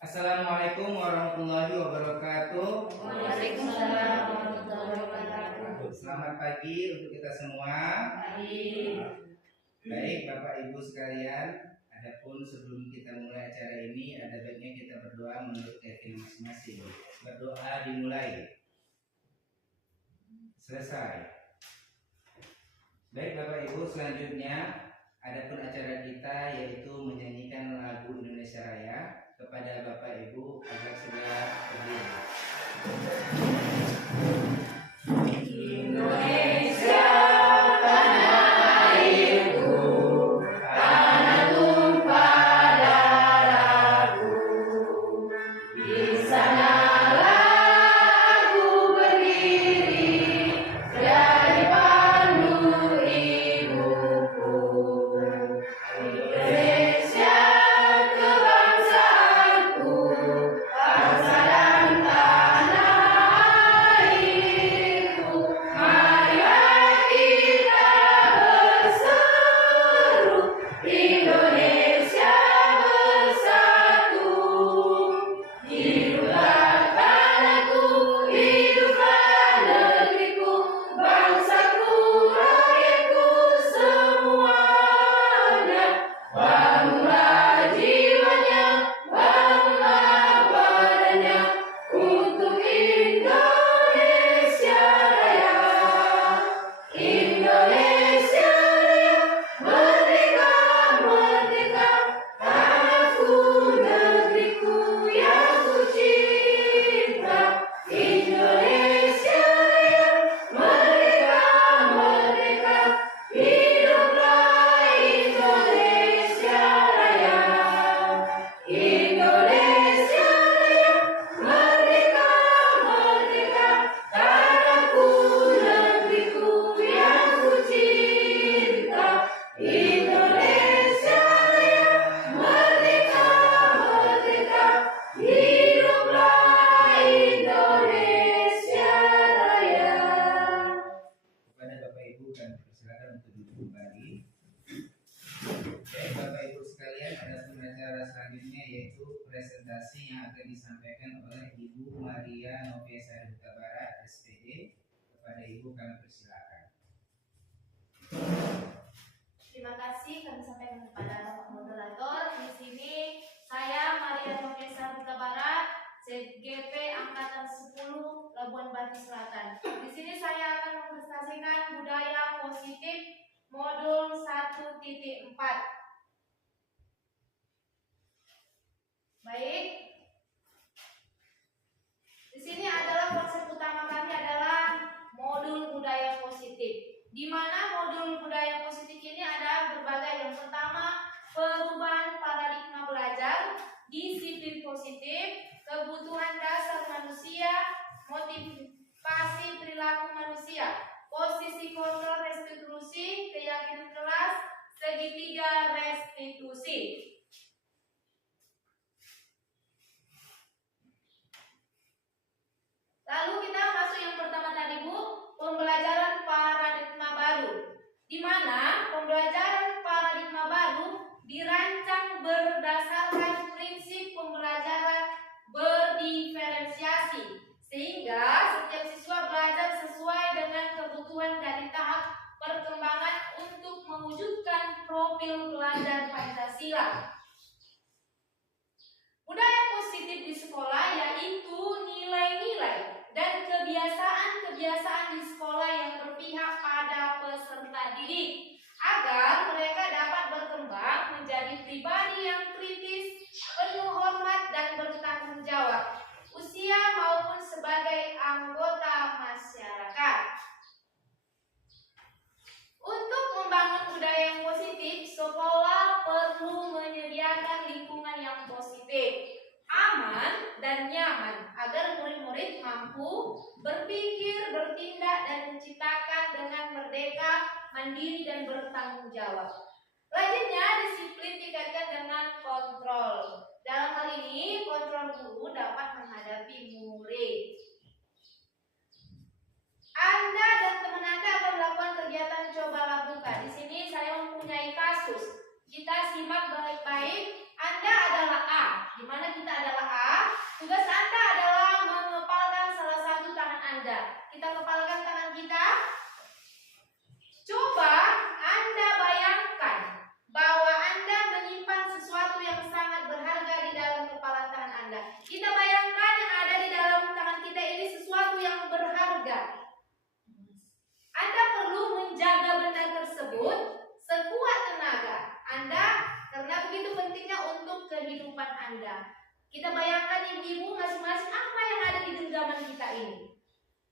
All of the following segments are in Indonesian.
Assalamualaikum warahmatullahi wabarakatuh. Waalaikumsalam warahmatullahi wabarakatuh. Selamat pagi untuk kita semua. Baik Bapak Ibu sekalian, adapun sebelum kita mulai acara ini, ada baiknya kita berdoa menurut keyakinan masing-masing. Berdoa dimulai. Selesai. Baik Bapak Ibu, selanjutnya adapun acara kita yaitu menyanyikan lagu Indonesia Raya. Kepada Bapak Ibu agar segera berdiri. Indonesia tanah airku, tanah tumpah darahku. Di sanalah aku berdiri, jadi pandu ibuku. Indonesia kebangsaanku, bangsa dan tanah airku. Marilah kita berseru, Indonesia bersatu. Hiduplah tanahku, hiduplah negeriku, bangsaku, rakyatku semuanya. Bangunlah jiwanya, bangunlah badannya, untuk Indonesia Raya. Indonesia Raya, merdeka, merdeka, tanahku, negeriku yang ku cinta. Indonesia Raya, merdeka, merdeka, hiduplah Indonesia Raya. Indonesia Raya, merdeka, merdeka, tanahku, negeriku yang ku cinta. Indonesia Raya, merdeka, merdeka, hiduplah Indonesia Raya. Kepada Bapak Ibu kami persilakan untuk duduk kembali. Baik Bapak Ibu sekalian, ada acara selanjutnya yaitu presentasi yang akan disampaikan oleh Ibu Maria Novesa Huta Barat SPD. Kepada Ibu kami persilakan. Terima kasih kami sampaikan kepada Bapak Moderator. Di sini saya Maria Novesa Huta Barat, CGP Angkatan 10 Labuan Batu Selatan. Di sini saya akan mempresentasikan budaya positif modul 1.4. Baik. Di sini adalah konsep utama kami adalah modul budaya positif. Di mana modul budaya positif ini ada berbagai. Yang pertama, perubahan paradigma belajar, disiplin positif, kebutuhan dasar manusia, motivasi perilaku manusia, posisi kontrol restitusi, keyakinan kelas, segitiga restitusi. Lalu kita masuk yang pertama tadi Bu, pembelajaran paradigma baru. Di mana pembelajaran paradigma baru dirancang berdasarkan prinsip pembelajaran berdiferensiasi, sehingga setiap siswa belajar sesuai dengan kebutuhan dari tahap perkembangan untuk mewujudkan profil pelajar Pancasila. Budaya positif di sekolah yaitu nilai-nilai dan kebiasaan-kebiasaan di sekolah yang berpihak pada peserta didik agar mereka dapat berkembang menjadi pribadi yang kritis, penuh hormat dan bertanggung jawab, usia maupun sebagai anggota masyarakat. Untuk membangun budaya yang positif, sekolah perlu menyediakan lingkungan yang positif, aman dan nyaman agar murid-murid mampu berpikir, bertindak dan menciptakan dengan merdeka, mandiri dan bertanggung jawab. Selanjutnya, disiplin dikaitkan dengan kontrol. Dalam hal ini, kontrol guru dapat menghadapi murid. Anda dan teman Anda akan melakukan kegiatan coba lakukan. Di sini saya mempunyai kasus. Kita simak baik-baik. Anda adalah A, di mana kita adalah A. Tugas Anda adalah mengepalkan salah satu tangan Anda. Kita kepalkan tangan kita. Coba Anda bayangkan bahwa Anda menyimpan sesuatu yang sangat berharga di dalam kepalan tangan Anda. Kita bayangkan yang ada di dalam tangan kita ini sesuatu yang berharga. Anda perlu menjaga benda tersebut sekuat tenaga Anda karena begitu pentingnya untuk kehidupan Anda. Kita bayangkan ibu-ibu masing-masing apa yang ada di genggaman kita ini.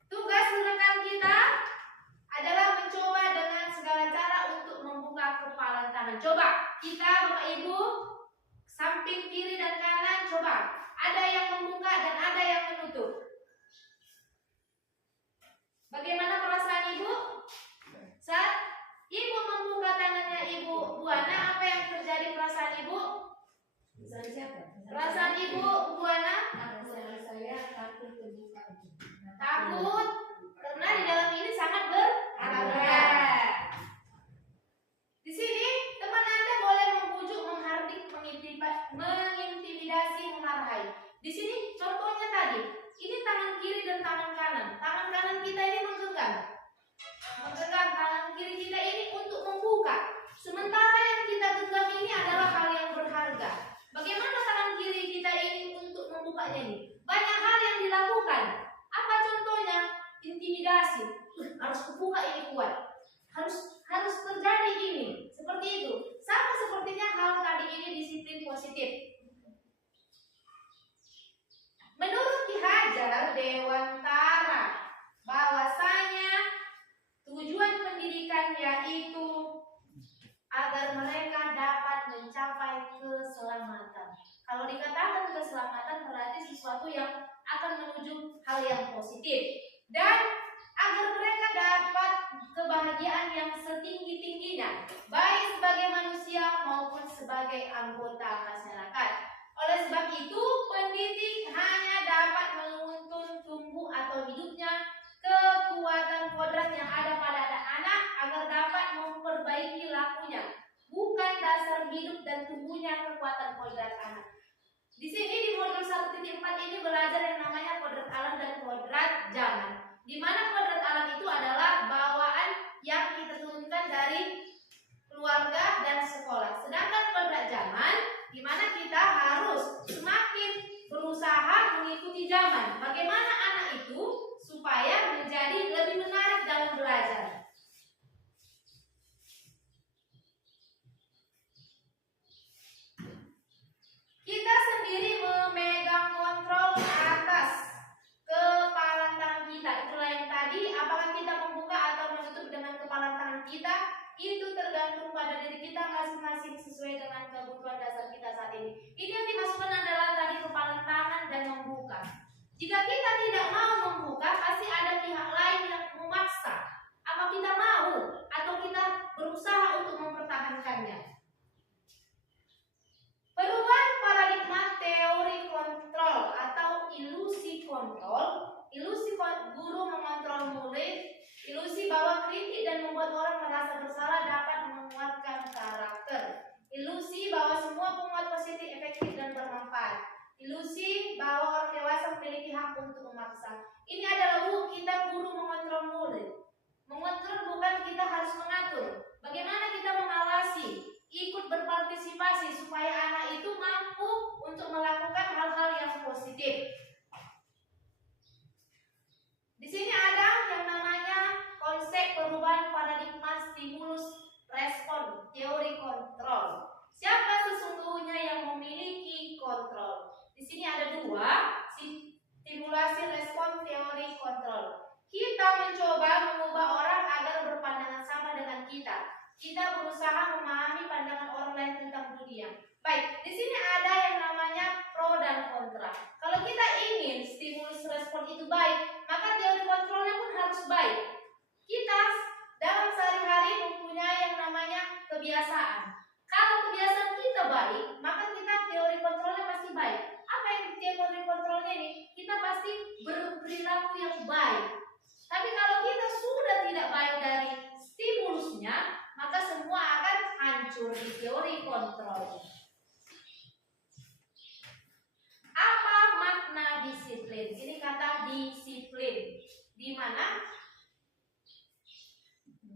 Tugas rekan kita adalah mencoba dengan segala cara untuk membuka kepalan tangan. Coba kita Bapak Ibu samping kiri dan kanan, coba. Ada yang membuka dan ada yang menutup. Bagaimana perasaan Ibu? Saat Ibu membuka tangannya Ibu Buana, apa yang terjadi perasaan Ibu? Perasaan Ibu Buana? Saya takut terbuka. Takut karena di dalam ini sangat berharga. Di sini teman Anda boleh membujuk, menghardik, mengintimidasi, memarahi. Di sini contohnya tadi, ini tangan kiri dan tangan kanan. Tangan kanan kita ini menggenggam tangan kiri kita ini untuk membuka. Sementara yang kita genggam ini adalah hal yang berharga. Bagaimana tangan kiri kita ini untuk membukanya ini? Banyak hal yang dilakukan. Apa contohnya? Intimidasi. Harus kubuka ini kuat. Harus terjadi ini. Seperti itu. Sama sepertinya hal tadi ini disiplin positif. Menurut Ki Hajar Dewantara, bahwasanya tujuan pendidikan yaitu agar mereka dapat mencapai keselamatan. Kalau dikatakan keselamatan berarti sesuatu yang akan menuju hal yang positif. Dan agar mereka dapat kebahagiaan yang setinggi-tingginya, baik sebagai manusia maupun sebagai anggota masyarakat. Oleh sebab itu, pendidik hanya dapat menuntun tumbuh atau hidupnya kekuatan kodrat yang ada pada anak-anak agar dapat memperbaiki lakunya, bukan dasar hidup dan tumbuhnya kekuatan kodrat anak. Di sini di modul 1.4 ini belajar yang namanya kodrat alam dan kodrat zaman. Di mana kodrat alam itu adalah bawaan yang kita turunkan dari keluarga dan sekolah. Sedangkan kodrat zaman di mana kita harus semakin berusaha mengikuti zaman. Bagaimana anak itu supaya menjadi lebih menarik dalam belajar. Kita sendiri memegang kontrol atas kepalan tangan kita. Itulah yang tadi, apakah kita membuka atau menutup dengan kepalan tangan kita, itu tergantung pada diri kita masing-masing sesuai dengan kebutuhan dasar kita saat ini. Ini yang dimasukkan adalah tadi kepalan tangan dan membuka. Jika kita tidak mau membuka, pasti ada pihak lain yang memaksa. Apa kita mau atau kita berusaha untuk mempertahankannya? Perubahan paradigma teori kontrol atau ilusi kontrol. Ilusi guru mengontrol murid. Ilusi bahwa kritik dan membuat orang merasa bersalah dapat menguatkan karakter. Ilusi bahwa semua penguat positif, efektif, dan bermanfaat. Ilusi bahwa orang dewasa memiliki hak untuk memaksa. Ini adalah kita guru mengontrol murid. Mengontrol bukan kita harus mengatur. Bagaimana kita mengawasi, ikut berpartisipasi supaya anak itu mampu untuk melakukan hal-hal yang positif. Di sini ada yang namanya konsep perubahan paradigma stimulus respon teori kontrol. Siapa sesungguhnya yang memiliki kontrol? Di sini ada dua, stimulasi respon teori kontrol. Kita mencoba mengubah orang agar berpandangan sama dengan kita. Kita berusaha memahami pandangan orang lain tentang dunia. Baik, di sini ada yang namanya pro dan kontra. Kalau kita ingin stimulus respon itu baik, maka teori kontrolnya pun harus baik. Kita dalam sehari-hari mempunyai yang namanya kebiasaan. Kalau kebiasaan kita baik, maka kita teori kontrolnya pasti baik. Apa yang teori kontrolnya ini? Kita pasti berperilaku yang baik. Tapi kalau kita sudah tidak baik dari stimulusnya, maka semua akan hancur di teori kontrol. Apa makna mana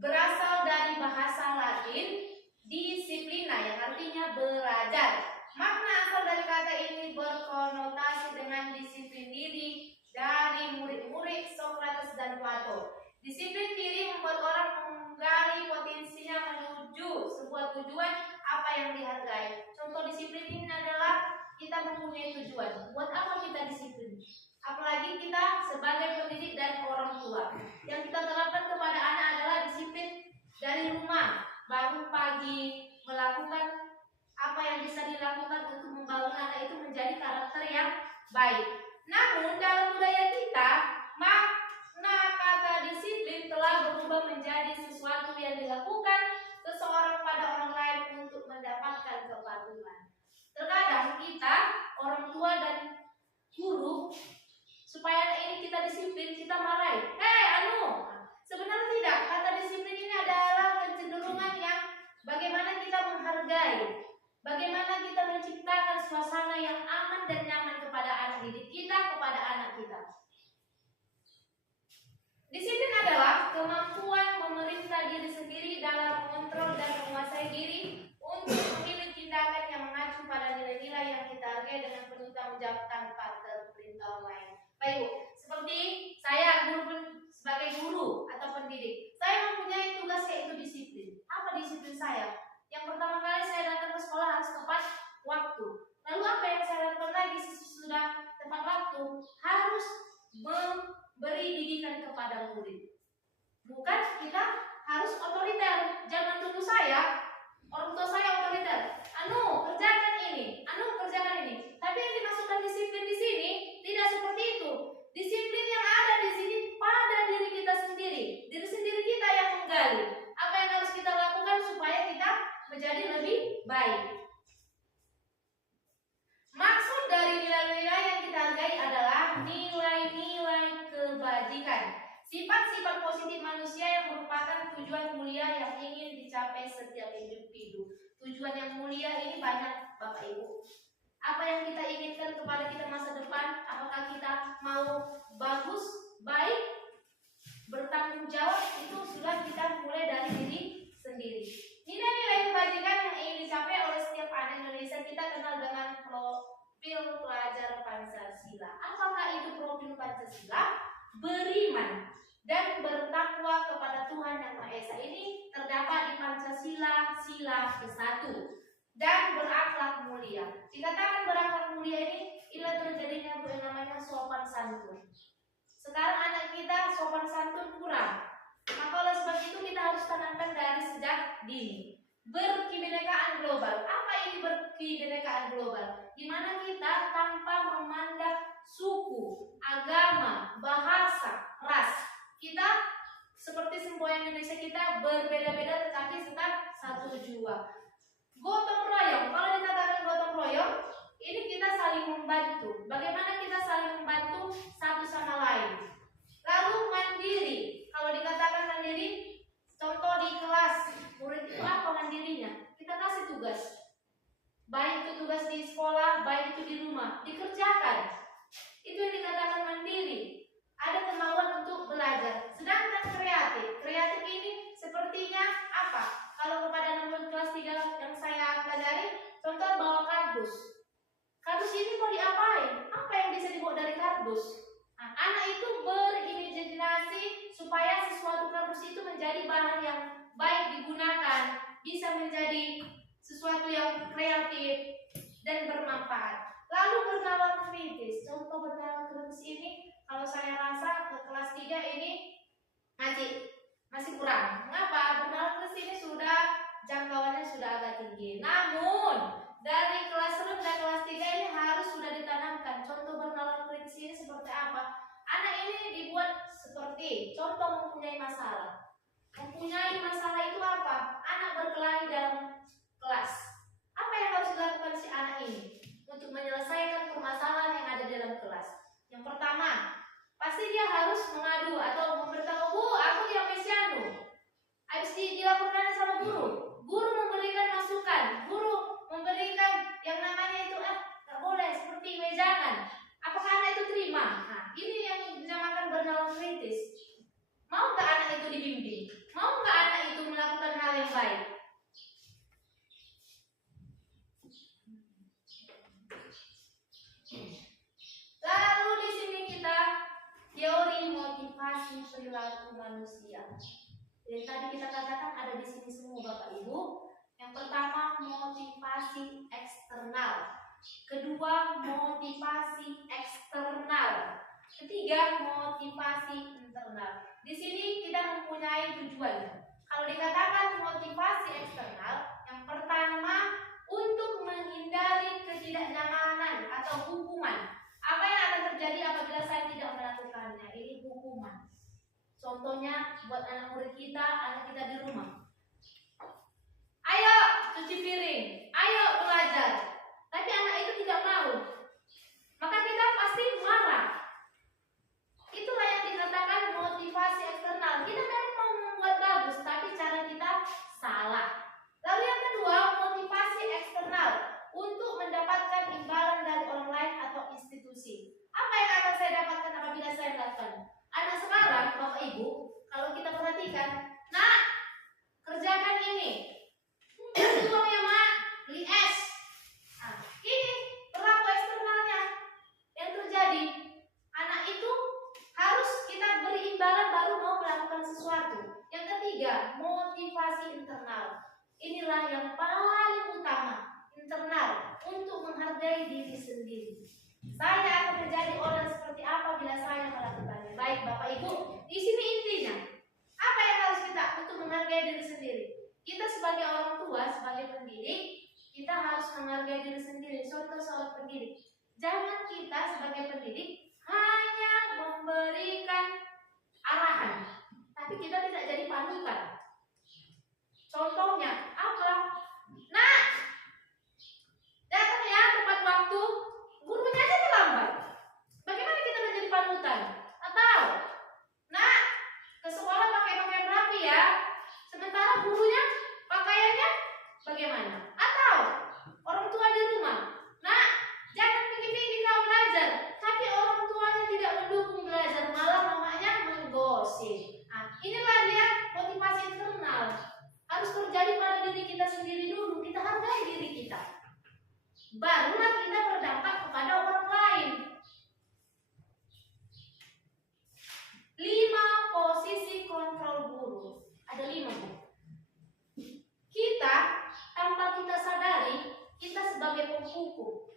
berasal dari bahasa Latin disiplina yang artinya belajar. Makna asal dari kata ini berkonotasi dengan disiplin diri dari murid-murid Socrates dan Plato. Disiplin diri membuat orang menggali potensinya menuju sebuah tujuan apa yang dihargai. Contoh disiplin ini adalah kita mempunyai tujuan. Buat apa kita disiplin? Apalagi kita sebagai pendidik dan orang tua. Yang kita terapkan kepada anak adalah disiplin dari rumah. Bangun pagi, melakukan apa yang bisa dilakukan untuk membangun anak itu menjadi karakter yang baik. Namun dalam budaya kita, makna kata disiplin telah berubah menjadi sesuatu yang dilakukan seseorang pada orang lain untuk mendapatkan kepatuhan. Terkadang kita, orang tua dan guru, supaya anak ini kita disiplin, kita marahi. Sebenarnya tidak. Kata disiplin ini adalah kecenderungan yang bagaimana kita menghargai, bagaimana kita menciptakan suasana yang aman dan nyaman kepada anak didik kita, kepada anak kita. Disiplin adalah kemampuan memerintah diri sendiri dalam mengontrol dan menguasai diri untuk memilih tindakan yang mengacu pada nilai-nilai yang kita hargai dengan penuh tanggung jawab tanpa terperintah orang lain. Baik Bu, seperti saya sebagai guru atau pendidik, saya mempunyai tugas yaitu disiplin. Apa disiplin saya? Yang pertama kali saya datang ke sekolah harus tepat waktu. Lalu apa yang saya lakukan lagi sesudah tepat waktu? Harus memberi didikan kepada murid. Bukan kita harus otoriter. Jangan dulu saya, orang tua saya otoriter. Kerjakan ini, kerjakan ini. Tapi yang dimasukkan disiplin di sini tidak seperti itu. Disiplin yang ada di sini pada diri kita sendiri. Diri sendiri kita yang menggali. Apa yang harus kita lakukan supaya kita menjadi lebih baik. Maksud dari nilai-nilai yang kita hargai adalah nilai-nilai kebajikan. Sifat-sifat positif manusia yang merupakan tujuan mulia yang ingin dicapai setiap individu. Tujuan yang mulia ini banyak Bapak Ibu. Apa yang kita inginkan kepada kita masa depan? Apakah kita mau bagus, baik, bertanggung jawab? Itu sudah kita mulai dari diri sendiri. Nilai-nilai kebajikan yang ingin dicapai oleh setiap anak Indonesia kita kenal dengan profil pelajar Pancasila. Apakah itu profil Pancasila? Beriman dan bertakwa kepada Tuhan Yang Maha Esa. Ini terdapat di Pancasila sila ke-1. Dan berakhlak mulia. Dikatakan berakhlak mulia ini inilah terjadinya yang namanya sopan santun. Sekarang anak kita sopan santun kurang. Maka oleh sebab itu kita harus tanamkan dari sejak dini. Berkebinekaan global. Apa ini berkebinekaan global? Di mana kita tanpa memandang suku, agama, bahasa, ras. Kita seperti semboyan Indonesia kita berbeda-beda tetapi tetap satu jua. Gotong royong. Kalau dikatakan gotong royong, ini kita saling membantu. Bagaimana kita saling membantu satu sama lain. Lalu mandiri. Kalau dikatakan mandiri, contoh di kelas, murid itu apa mandirinya? Kita kasih tugas. Baik itu tugas di sekolah, baik itu di rumah, dikerjakan. Itu yang dikatakan mandiri. Ada kemauan untuk belajar. Sedangkan kreatif. Kreatif ini sepertinya apa? Kalau kepada nomor kelas 3 yang saya pelajari, contoh bawa kardus. Kardus ini mau diapain? Apa yang bisa dibawa dari kardus? Nah, anak itu berimajinasi supaya sesuatu kardus itu menjadi bahan yang baik digunakan, bisa menjadi sesuatu yang kreatif dan bermanfaat. Lalu bernalar kritis. Contoh bernalar kritis ini, kalau saya rasa ke kelas 3 ini masih kurang. Mengapa? Bernalar kritis ini sudah jangkauannya sudah agak tinggi. Namun dari kelas rendah kelas 3 ini harus sudah ditanamkan. Contoh bernalar kritis ini seperti apa? Anak ini dibuat seperti contoh mempunyai masalah. Mempunyai masalah itu apa? Anak berkelahi dalam kelas. Apa yang harus dilakukan si anak ini untuk menyelesaikan permasalahan yang ada dalam kelas? Yang pertama, pasti dia harus mengadu atau memberitahu, Bu, aku yang mesianu. Habis dilaporkan sama guru. Guru memberikan masukan, guru memberikan yang namanya itu tak boleh seperti wejangan. Apakah anak itu terima? Nah, ini yang dinamakan bernalar kritis. manusia. Yang tadi kita katakan ada di sini semua Bapak Ibu. Yang pertama motivasi eksternal, kedua motivasi eksternal, ketiga motivasi internal. Di sini kita mempunyai tujuan. Kalau dikatakan motivasi eksternal, yang pertama untuk menghindari ketidaknyamanan atau hukuman. Apa yang akan terjadi apabila saya tidak melakukannya? Ini hukuman. Contohnya buat anak murid kita, anak kita di rumah. Ayo cuci piring, ayo belajar. Tapi anak itu tidak mau. Maka kita pasti marah. Itulah yang dikatakan motivasi eksternal. Kita memang mau membuat bagus, tapi cara kita salah. Lalu yang kedua, motivasi eksternal untuk mendapatkan imbalan dari orang lain atau institusi. Apa yang akan saya dapatkan apabila saya melakukan? Anak sekarang, Bapak Ibu, kalau kita perhatikan, nak, kerjakan ini. Uang ya mak, beli es. Nah, ini perilaku eksternalnya yang terjadi. Anak itu harus kita beri imbalan baru mau melakukan sesuatu. Yang ketiga, motivasi internal. Inilah yang paling utama, internal, untuk menghargai diri sendiri. Saya akan menjadi orang seperti apa bila saya melakukannya. Baik Bapak Ibu, di sini intinya apa yang harus kita untuk menghargai diri sendiri. Kita sebagai orang tua, sebagai pendidik, kita harus menghargai diri sendiri. Contoh seorang pendidik, jangan kita sebagai pendidik hanya memberikan arahan, tapi kita tidak jadi panutan. Contohnya apa? Nah, datang ya tepat waktu, gurunya aja terlambat. Bagaimana kita menjadi panutan? Atau, nah, ke sekolah pakai pakaian rapi ya, sementara gurunya pakaiannya bagaimana? Atau orang tua di rumah, nah, jangan pergi-pergi kau belajar, tapi orang tuanya tidak mendukung belajar, malah mamanya menggosip. Nah, inilah dia motivasi internal. Harus terjadi pada diri kita sendiri dulu. Kita hargai diri kita, barulah kita berdampak kepada orang lain. 5 posisi kontrol guru. Ada 5. Kita tanpa kita sadari, kita sebagai penghukum,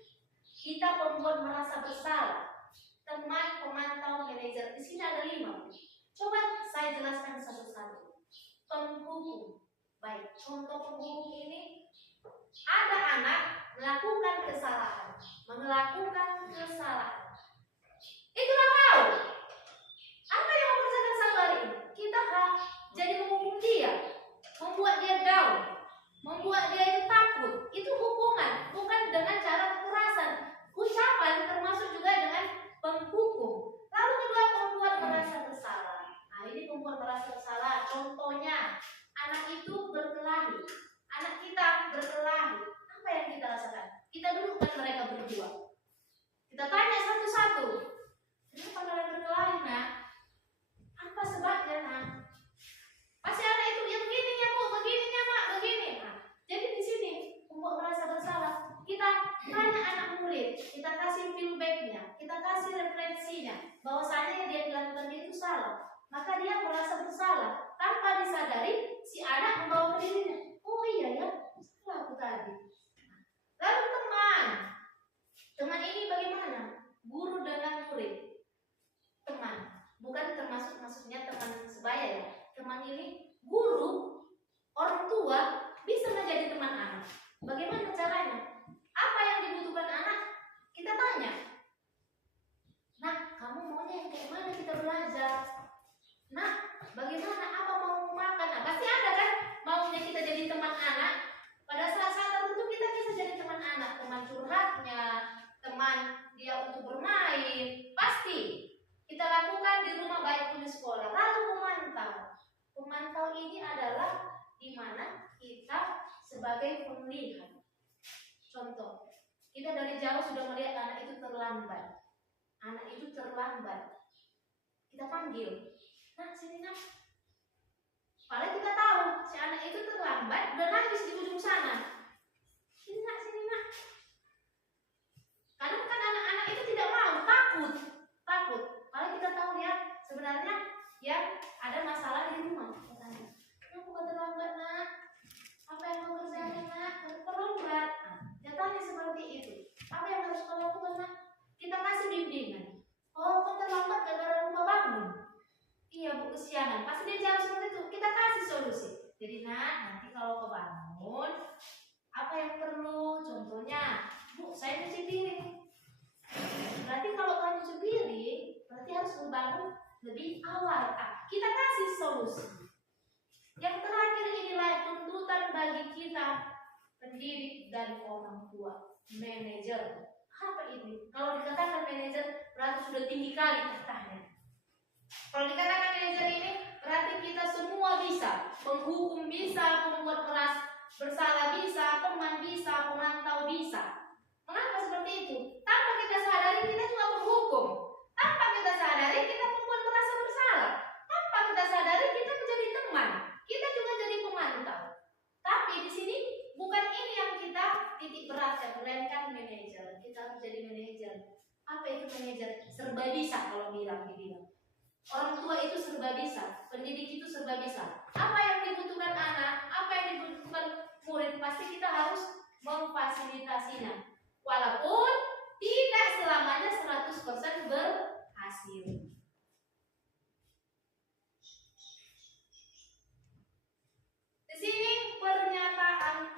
kita pembuat merasa bersalah, teman, pemantau, manajer. Di sini ada 5. Coba saya jelaskan satu-satu. Penghukum. Baik, contoh penghukum ini, ada anak melakukan kesalahan, itulah kau. Apa yang mempersiapkan satu hari ini? Kita jadi menghukum dia, membuat dia down, membuat dia itu takut. Itu hukuman, bukan dengan cara kekerasan. Ucapan termasuk juga dengan penghukum. Lalu kedua, pembuat merasa bersalah. Nah, ini pembuat merasa bersalah. Contohnya, anak itu berkelahi, anak kita berkelahi. Apa yang kita rasakan? Kita dudukkan mereka berdua. Kita tanya satu-satu. Kenapa kalian berkelahi, nak? Apa sebabnya, nak? Pasti anak itu yang begininya bu, begininya mak, begini. Nah, jadi di sini membuat merasa bersalah. Kita tanya anak murid, kita kasih feedbacknya, kita kasih referensinya, bahwasanya yang dia dilakukan itu salah. Maka dia merasa bersalah tanpa disadari. Si anak membawa ke dirinya, oh iya ya, salah aku tadi. Lalu teman ini bagaimana? Guru dengan murid. Teman, bukan termasuk maksudnya teman sebaya ya. Teman ini guru, orang tua bisa menjadi teman anak. Bagaimana caranya? Apa yang dibutuhkan anak? Kita tanya. Nah, kamu maunya yang kayak mana kita belajar? Nah, bagaimana? Apa mau makan? Nah, pasti ada kan maunya kita jadi teman anak. Pada saat-saat tertentu kita bisa jadi teman anak, teman curhatnya, teman dia untuk bermain. Pasti kita lakukan di rumah baik pun di sekolah. Lalu pemantau. Pemantau ini adalah di mana kita sebagai pemilihan. Contoh, kita dari jauh sudah melihat anak itu terlambat. Kita panggil. Nah, sini nak. Padahal kita tahu si anak itu terlambat, udah nangis di ujung sana. Sini nak. Karena kan anak-anak itu tidak mau, takut. Padahal kita tahu ya, sebenarnya yang ada masalah membangun lebih awal. Kita kasih solusi. Yang terakhir inilah tuntutan bagi kita pendidik dan orang tua, manajer. Apa ini? Kalau dikatakan manajer berarti sudah tinggi kali tahtanya. Kalau dikatakan manajer ini berarti kita semua bisa, penghukum bisa, pembuat keras bersalah bisa, teman bisa, pemantau bisa. Mengapa seperti itu? Tanpa kita sadari kita juga penghukum. Tanpa kita sadari kita membuat merasa bersalah. Tanpa kita sadari kita menjadi teman. Kita juga jadi pemantau. Tapi di sini bukan ini yang kita titik beratkan, melainkan manajer. Kita harus jadi manajer. Apa itu manajer? Serba bisa kalau dibilang. Orang tua itu serba bisa, pendidik itu serba bisa. Apa yang dibutuhkan anak, apa yang dibutuhkan murid, pasti kita harus memfasilitasinya. Walaupun tidak selamanya 100% berhasil. Di sini pernyataan.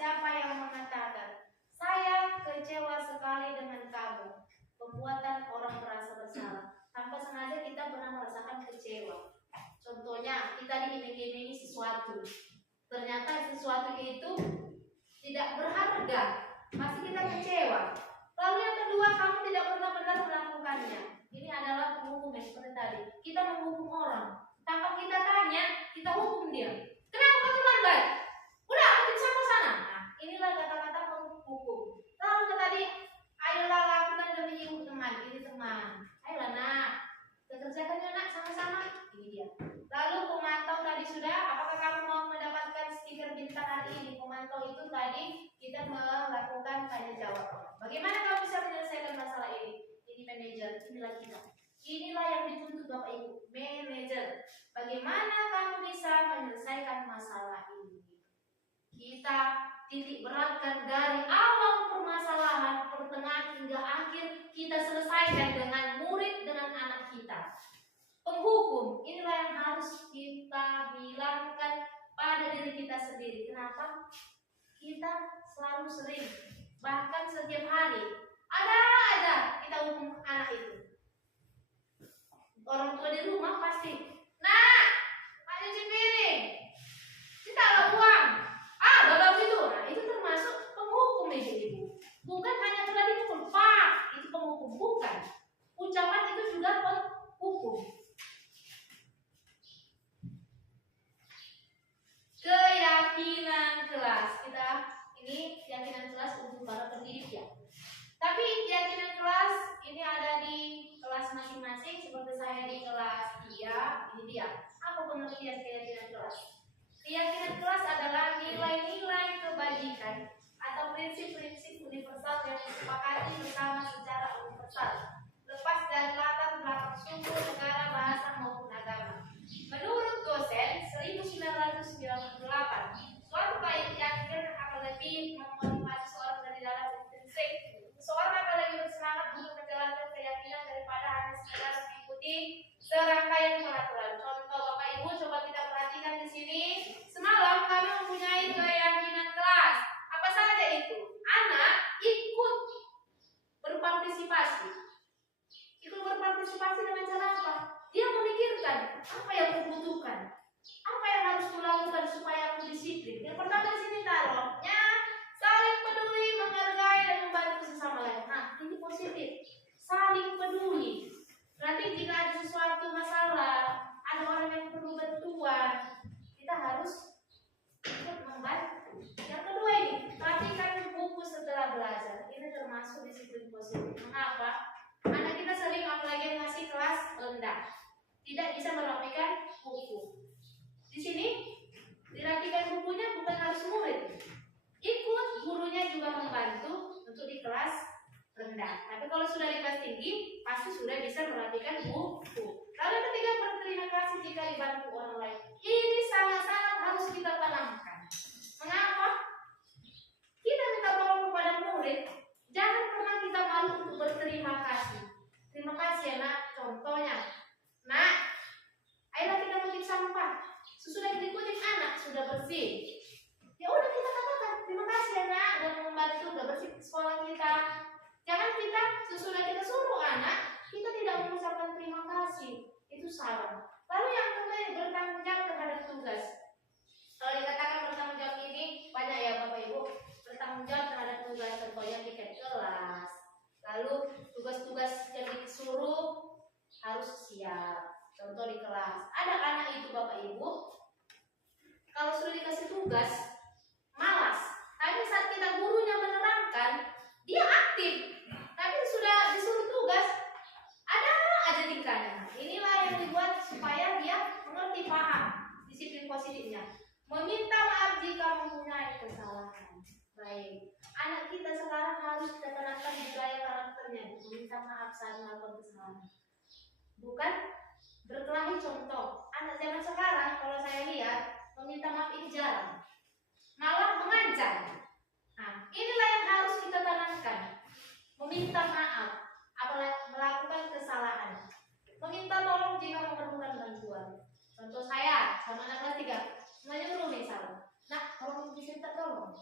Siapa yang mengatakan, saya kecewa sekali dengan kamu. Pembuatan orang merasa bersalah. Tanpa sengaja kita pernah merasakan kecewa. Contohnya, kita diiming-imingi sesuatu. Ternyata sesuatu itu tidak berharga. Pasti kita kecewa. Lalu yang kedua, kamu tidak pernah benar melakukannya. Ini adalah penghukum seperti tadi. Kita menghukum orang. Tanpa kita tanya, kita hukum dia. Kenapa kamu lambat? Udah, aku sama sana. Nah, inilah kata-kata menghukum. Lalu tadi, ayolah lakukan demi ibu teman. Ini teman. Ayolah nak, kita kerjakan ya nak sama-sama. Ini dia. Lalu pemantau tadi sudah. Apakah kamu mau mendapatkan stiker bintang hari ini? Pemantau itu tadi kita melakukan tanya jawab. Bagaimana kamu bisa menyelesaikan masalah ini? Ini manajer, inilah kita. Inilah yang dituntut Bapak Ibu, manajer. Bagaimana kamu bisa menyelesaikan masalah ini? Kita titik beratkan dari awal permasalahan, pertengahan hingga akhir, kita selesaikan dengan murid, dengan anak kita. Penghukum, inilah yang harus kita hilangkan pada diri kita sendiri. Kenapa? Kita selalu sering, bahkan setiap hari, ada aja kita hukum anak itu. Orang tua di rumah pasti, nah, Pak cuci piring, mintalah uang. Bapak itu, nah itu termasuk penghukum ibu-ibu. Bukan hanya telah dipukul, Pak, itu penghukum, bukan. Ucapan itu juga penghukum. Keyakinan kelas, kita ini keyakinan kelas untuk para pendidik ya. Tapi keyakinan kelas ini ada di kelas masing-masing, seperti saya di kelas 3, ini dia. Apa pengertian keyakinan kelas? Keyakinan kelas adalah nilai-nilai kebajikan atau prinsip-prinsip universal yang disepakati bersama secara universal, lepas dari latar belakang suku, negara, bahasa maupun agama. Menurut dosen 1998, suatu keyakinan akan lebih memotivasi seorang dari dalam intrinsik. Seorang akan lebih bersemangat untuk menjalankan keyakinan daripada hanya sekedar mengikuti serangkaian peraturan. Contoh Bapak Ibu, coba kita perhatikan di sini. Semalam kami mempunyai keyakinan kelas. Apa saja itu? Anak ikut berpartisipasi. Ikut berpartisipasi dengan cara apa? Dia memikirkan apa yang kubutuhkan, apa yang harus kulakukan supaya aku disiplin. Yang pertama di sini taruhnya saling peduli, menghargai dan membantu sesama lain. Nah, ini positif. Saling peduli. Berarti jika ada sesuatu masalah, ada orang yang perlu bantuan, kita harus ikut membantu. Yang kedua ini, perhatikan buku setelah belajar. Ini termasuk disiplin positif. Mengapa? Anak kita sering, apalagi yang masih kelas rendah, tidak bisa merapikan buku. Di sini dirapikan bukunya bukan harus murid, ikut gurunya juga membantu untuk di kelas rendah. Tapi kalau sudah di kelas tinggi, pasti sudah bisa merapikan buku. Lalu ketiga, berterima kasih jika dibantu orang lain. Ini sangat-sangat harus kita tanamkan. Mengapa? Kita minta tolong kepada murid, jangan pernah kita malu untuk berterima kasih. Terima kasih ya nak. Contohnya, nak, ayolah kita kutip sampah. Sesudah dikutip anak sudah bersih. Ya udah kita katakan terima kasih ya nak, udah membantu, udah bersih sekolah kita. Jangan kita sesudah kita suruh anak, kita tidak mengucapkan terima membuktikannya. Inilah yang dibuat supaya dia mengerti paham disiplin positifnya. Meminta maaf jika mempunyai kesalahan. Baik, anak kita sekarang harus kita tanamkan budaya karakternya, meminta maaf saat melakukan kesalahan. Bukan berkelahi. Contoh, anak zaman sekarang kalau saya lihat meminta maaf ini jarang, malah mengancam. Nah, inilah yang harus kita tanamkan. Meminta maaf apabila melakukan kesalahan. Meminta tolong jika memerlukan bantuan. Contoh saya sama anak kelas 3 menyuruh misalnya, nak tolong bisa minta tolong.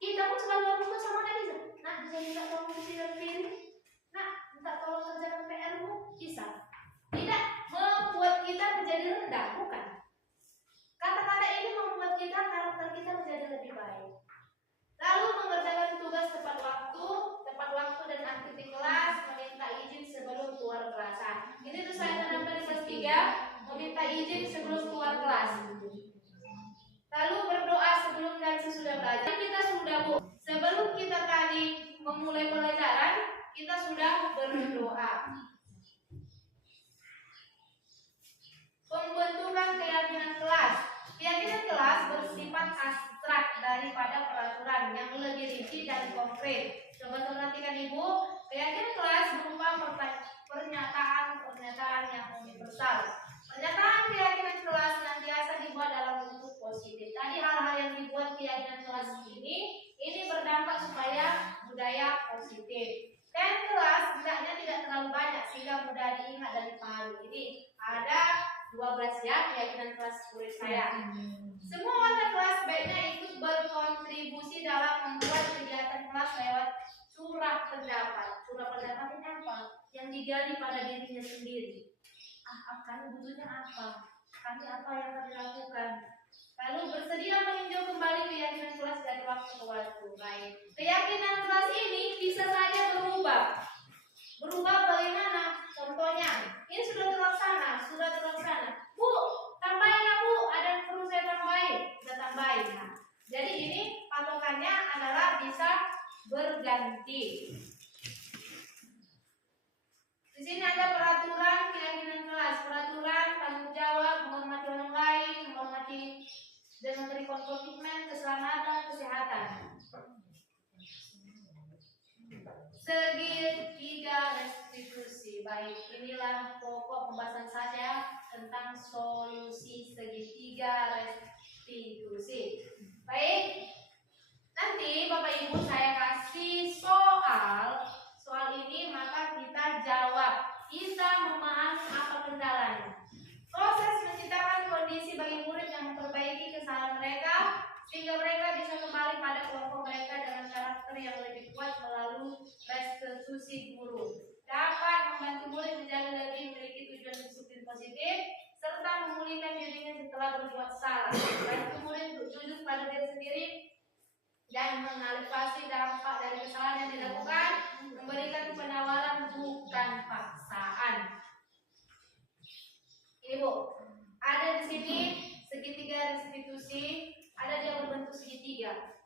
Kita pun selalu lakukan sama adik. Nak bisa minta tolong cucian piring. Nak minta tolong kerjakan PR-mu. Bisa. Tidak membuat kita menjadi rendah, bukan. Kata-kata ini membuat kita karakter kita menjadi lebih baik. Lalu mengerjakan tugas tepat waktu dan aktif di kelas, meminta izin sebelum keluar kelas. Ini tuh saya tanamkan di kelas 3, meminta izin sebelum keluar kelas. Lalu berdoa sebelum dan sesudah belajar. Kita sudah sebelum kita tadi memulai pelajaran, kita sudah berdoa. Pembentukan keyakinan kelas. Keyakinan kelas bersifat abstrak daripada peraturan yang lebih rinci dan konkret. Coba perhatikan Ibu, keyakinan kelas berupa pernyataan yang universal. Pernyataan keyakinan kelas senantiasa dibuat dalam bentuk positif. Tadi hal-hal yang dibuat keyakinan kelas ini berdampak supaya budaya positif. Dan kelas hendaknya tidak terlalu banyak sehingga mudah diingat dan dipahami. Ini ada 12 ya keyakinan kelas murid saya. Semua warga kelas baiknya ikut berkontribusi dalam membuat kegiatan kelas lewat curah pendapat. Curah pendapat ini apa? Yang digali pada dirinya sendiri. Kami butuhnya apa? Kami apa yang kami lakukan? Lalu bersedia meninjau kembali keyakinan kelas dari waktu ke waktu. Baik. Keyakinan kelas ini bisa saja berubah. Berubah bagaimana? Contohnya, ini sudah terlaksana. Bu, tambahin ya Bu, ada yang perlu saya tambahin. Kita tambahin. Nah, jadi ini patokannya adalah bisa berganti. Di sini ada peraturan keyakinan kelas, peraturan tanggung jawab, menghormati orang lain, menghormati dan memberikan komitmen keselamatan, kesehatan. Segitiga restitusi. Baik, inilah pokok pembahasan saya tentang solusi segitiga restitusi. Baik, nanti Bapak Ibu saya kasih soal ini, maka kita jawab. Kita memahami apa kendalanya. Proses menciptakan kondisi bagi murid yang memperbaiki kesalahan mereka sehingga mereka bisa kembali pada kelompok mereka dengan karakter yang lebih kuat melalui restitusi guru. Dapat membantu murid menjadi lebih memiliki tujuan disiplin positif serta memulihkan dirinya setelah berbuat salah. Bantu murid untuk jujur pada diri sendiri dan mengevaluasi dampak dari kesalahan yang dilakukan, memberikan penawaran bukan paksaan. Ini Bu, ada di sini segitiga restitusi, ada dia berbentuk segitiga.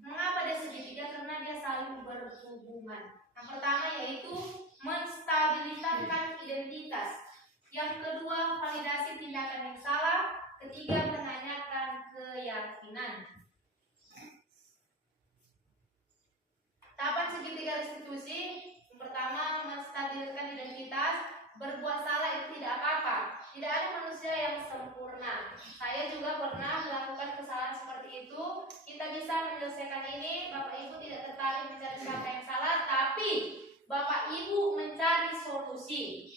Mengapa dia segitiga? Karena dia saling berhubungan. Yang pertama yaitu menstabilisasikan identitas. Yang kedua, validasi tindakan yang salah. Ketiga, menanyakan keyakinan. Tahapan segitiga restitusi, yang pertama menstabilkan identitas. Berbuat salah itu tidak apa-apa. Tidak ada manusia yang sempurna. Saya juga pernah melakukan kesalahan seperti itu. Kita bisa menyelesaikan ini. Bapak Ibu tidak tertarik mencari siapa yang salah, tapi Bapak Ibu mencari solusi.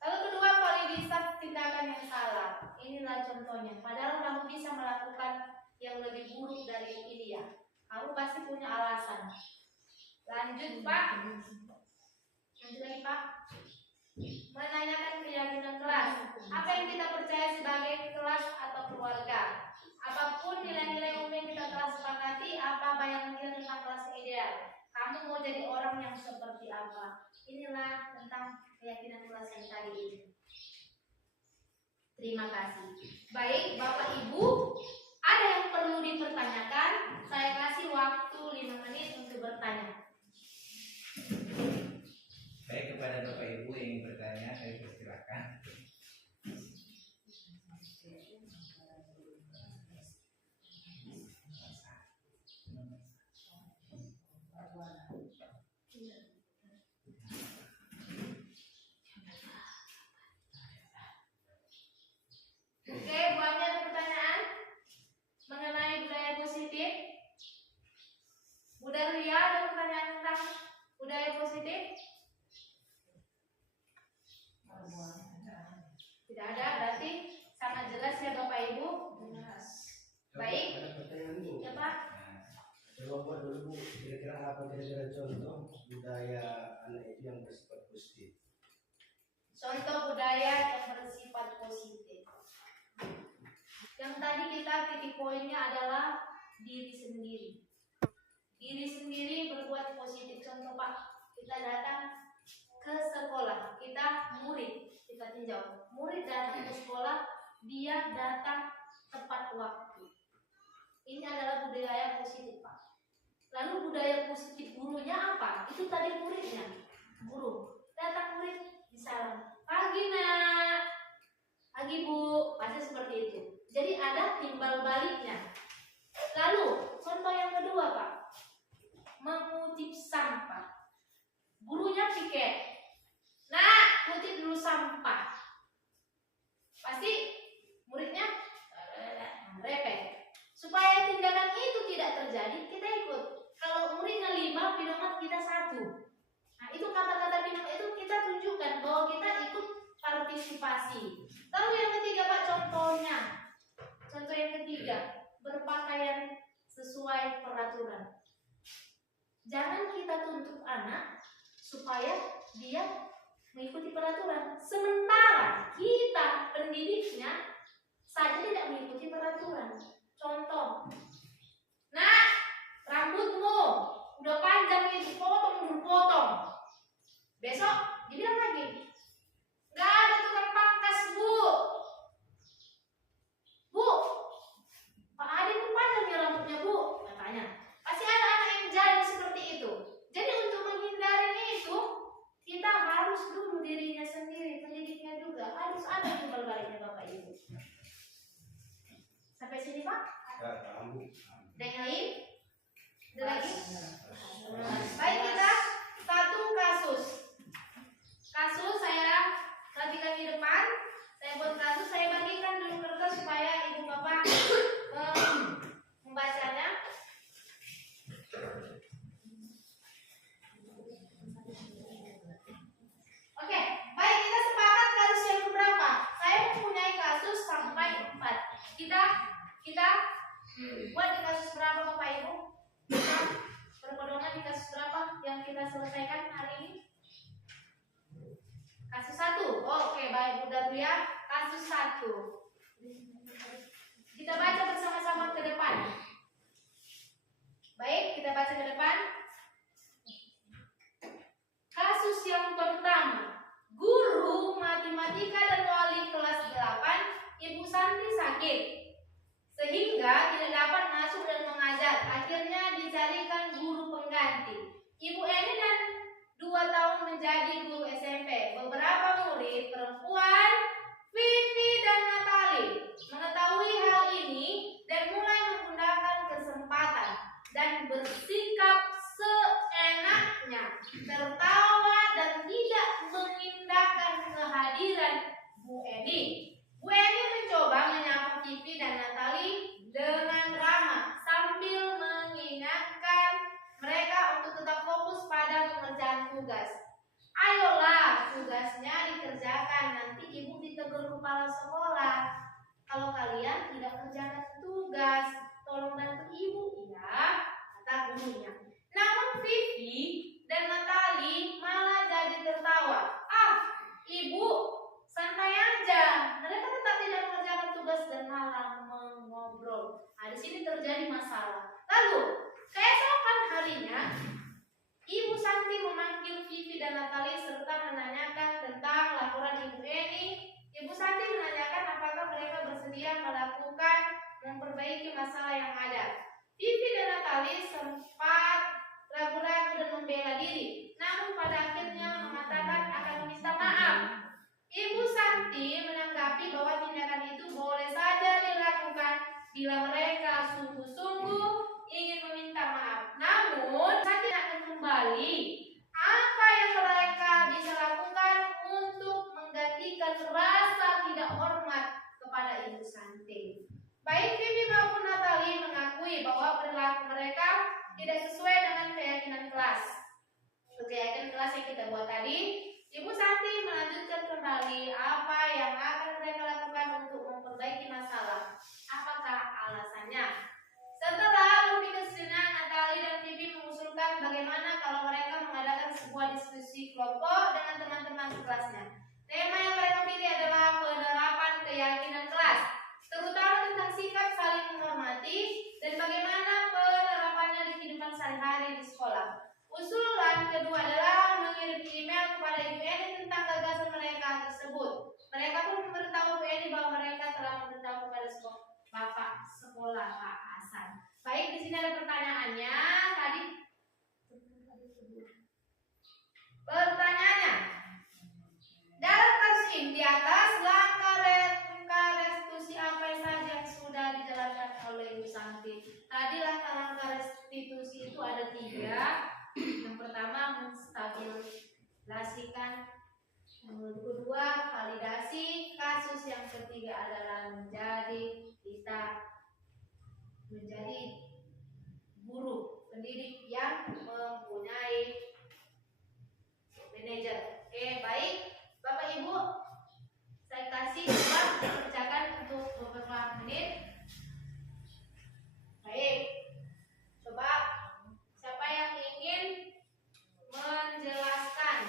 Lalu kedua, validitas tindakan yang salah. Inilah contohnya. Padahal kamu bisa melakukan yang lebih buruk dari ini ya. Kamu pasti punya alasan. Lanjut Pak. Lanjut lagi Pak. Menanyakan keyakinan kelas. Apa yang kita percaya sebagai kelas atau keluarga? Apapun nilai-nilai umum yang kita telah sepakati, apa bayangan kita tentang kelas ideal? Kamu mau jadi orang yang seperti apa? Inilah tentang keyakinan kelas yang tadi ini. Terima kasih. Baik, Bapak Ibu, ada yang perlu dipertanyakan? Saya kasih waktu 5 menit untuk bertanya. Coba buat dulu Bu, kira-kira apa kira-kira contoh budaya anak itu yang bersifat positif? Contoh budaya yang bersifat positif. Yang tadi kita titik poinnya adalah diri sendiri. Diri sendiri berbuat positif. Contoh Pak, kita datang ke sekolah, kita murid, kita tinjau. Murid datang ke sekolah, dia datang tepat waktu. Ini adalah budaya positif Pak. Lalu budaya positif gurunya apa? Itu tadi muridnya. Guru datang murid disalam, pagi nak, pagi bu, pasti seperti itu. Jadi ada timbal baliknya. Lalu contoh yang kedua Pak, mengutip sampah. Gurunya piket, nah kutip dulu sampah. Pasti muridnya repet. Supaya tindakan itu tidak terjadi, kita ikut. Kalau muridnya 5, pedoman kita 1. Nah itu kata-kata pedoman itu kita tunjukkan bahwa kita ikut partisipasi. Lalu yang ketiga Pak, contohnya. Contoh yang ketiga, berpakaian sesuai peraturan. Jangan kita tuntut anak supaya dia mengikuti peraturan. Sementara kita pendidiknya saja tidak mengikuti peraturan. Contoh, nah rambutmu udah panjang nih, dipotong. Besok dibilang lagi, nggak ada tukang pangkas bu. Bu, Pak Adi itu panjang ya rambutnya bu, katanya. Pasti ada anak yang jahil seperti itu. Jadi untuk menghindari itu, kita harus dulu dirinya sendiri, pendidiknya juga harus ada timbal baliknya Bapak Ibu. Sampai sini Pak? Ya, paham Bu. Ada yang lain? Ada lagi? Baik, kita satu kasus. Kasus saya perhatikan di depan. Saya buat kasus, saya bagikan dulu kertas supaya ibu bapak membacanya. Oke, baik, kita sepakat kasus yang berapa? Saya mempunyai kasus sampai 4. Kita buat di kasus berapa Bapak Ibu? Kita berpedoman di kasus berapa yang kita selesaikan hari ini? Kasus 1. Oke, baik Bu dulu ya. Kasus 1. Kita baca bersama-sama ke depan. Baik, kita baca ke depan. Kasus yang pertama, guru matematika dan wali kelas 8, Ibu Santi sakit, sehingga tidak dapat masuk dan mengajar. Akhirnya dicarikan guru pengganti. Ibu Eni dan 2 tahun menjadi guru SMP. Beberapa murid perempuan, Vivi dan Natali, mengetahui hal ini dan mulai menggunakan kesempatan dan bersikap seenaknya, tertawa dan tidak mengindahkan kehadiran Bu Eni. Bu Eni mencoba menyapa Vivi dan Natali dengan ramah sambil mengingatkan mereka untuk tetap fokus pada pengerjaan tugas. Ayolah, tugasnya dikerjakan, nanti ibu ditegur kepala sekolah. Kalau kalian tidak kerjakan tugas, tolong bantu ibu ya, kata gurunya. Namun Vivi dan Natali malah jadi tertawa. Ah, ibu, santai aja. Mereka tetap tidak mengerjakan tugas dan malah mengobrol. Nah, di sini terjadi masalah. Lalu, keesokan harinya, Ibu Santi memanggil Vivi dan Natali serta menanyakan tentang laporan Ibu Eni. Ibu Santi menanyakan apakah mereka bersedia melakukan memperbaiki masalah yang ada. Vivi dan Natali sempat ragu-ragu dan membela diri, namun pada akhirnya mengatakan akan meminta maaf. Ibu Santi menanggapi bahwa tindakan itu boleh saja dilakukan bila mereka sungguh-sungguh ingin meminta maaf. Namun, Santi akan kembali apa yang mereka bisa lakukan untuk menggantikan rasa tidak hormat kepada Ibu Santi. Baik Vivi maupun Natali mengakui bahwa perilaku mereka tidak sesuai dengan keyakinan kelas. Keyakinan kelas yang kita buat tadi, Ibu Santi melanjutkan kembali apa yang akan mereka lakukan untuk memperbaiki masalah. Apakah alasannya? Setelah lebih kesana, Natali sebuah diskusi kelompok dengan teman-teman kelasnya. Tema yang mereka pilih adalah penerapan keyakinan kelas, terutama tentang sikap saling menghormati dan bagaimana penerapannya di kehidupan sehari-hari di sekolah. Usulan kedua adalah mengirim email kepada Ibu Eni tentang gagasan mereka tersebut. Mereka pun memberitahu Bu Eni bahwa mereka telah memberitahu kepada Bapak sekolah Pak Hasan. Baik, di sini ada pertanyaannya. Pertanyaannya, dalam kasus ini di atas langkah restitusi apa saja yang sudah dijelaskan oleh Ibu Santi. Tadi langkah-langkah restitusi itu ada 3. Yang pertama menstabilasikan, yang kedua validasi kasus, yang ketiga adalah menjadi guru pendidik yang mempunyai manajer. Oke, baik Bapak Ibu, saya kasih coba kerjakan untuk beberapa menit. Baik, coba siapa yang ingin menjelaskan?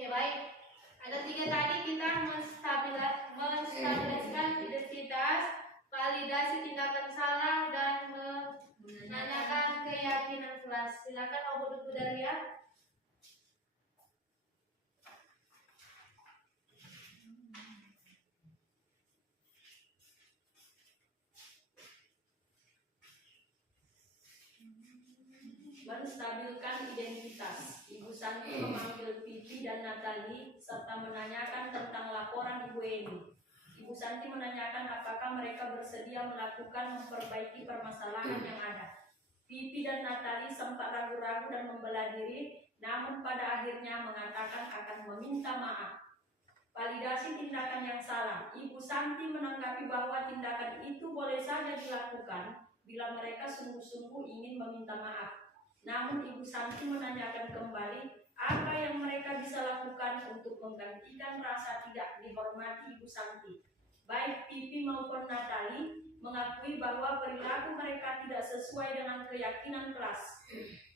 Oke, baik. Ada 3 tadi, kita menstabilkan identitas, validasi tindakan salah, dan menanyakan keyakinan kelas. Silakan Ibu Daria. Menstabilkan identitas. Ibu Santi memanggil Pipi dan Natali serta menanyakan tentang laporan Ibu Eni. Ibu Santi menanyakan apakah mereka bersedia melakukan memperbaiki permasalahan yang ada. Pipi dan Natali sempat ragu-ragu dan membela diri, namun pada akhirnya mengatakan akan meminta maaf. Validasi tindakan yang salah. Ibu Santi menanggapi bahwa tindakan itu boleh saja dilakukan bila mereka sungguh-sungguh ingin meminta maaf. Namun Ibu Santi menanyakan kembali apa yang mereka bisa lakukan untuk menggantikan rasa tidak dihormati Ibu Santi. Baik Pipi maupun Natali mengakui bahwa perilaku mereka tidak sesuai dengan keyakinan kelas.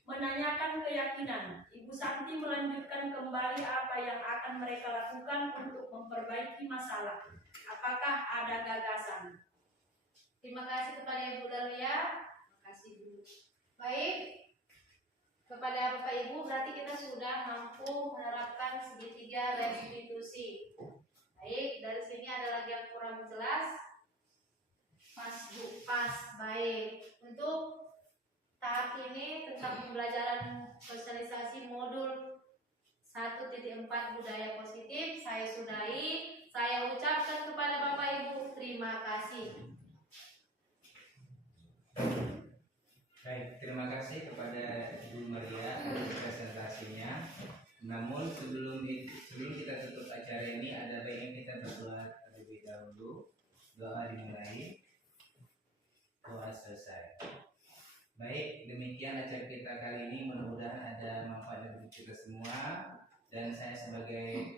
Menanyakan keyakinan, Ibu Santi melanjutkan kembali apa yang akan mereka lakukan untuk memperbaiki masalah. Apakah ada gagasan? Terima kasih kepada Ibu Dalia. Terima kasih Bu. Baik. Kepada Bapak Ibu, berarti kita sudah mampu menerapkan segitiga restitusi. Baik, dari sini ada lagi yang kurang jelas. Pas Bu, pas. Baik. Untuk tahap ini tentang pembelajaran sosialisasi modul 1.4 budaya positif saya sudahi. Saya ucapkan kepada Bapak Ibu terima kasih. Baik, terima kasih kepada Ibu Maria atas presentasinya. Namun sebelum kita tutup acara ini, ada baiknya kita berdoa terlebih dahulu. Doa dimulai, doa selesai. Baik, demikian acara kita kali ini. Mudah-mudahan ada manfaat bagi kita semua. Dan saya sebagai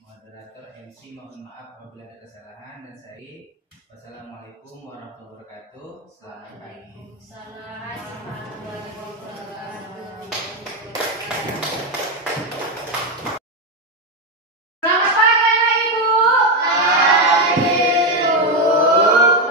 moderator MC mohon maaf apabila ada kesalahan dan saya. Wassalamualaikum warahmatullahi wabarakatuh. Selamat pagi. Assalamualaikum warahmatullahi wabarakatuh. Selamat pagi anak Ibu. Pagi Bu.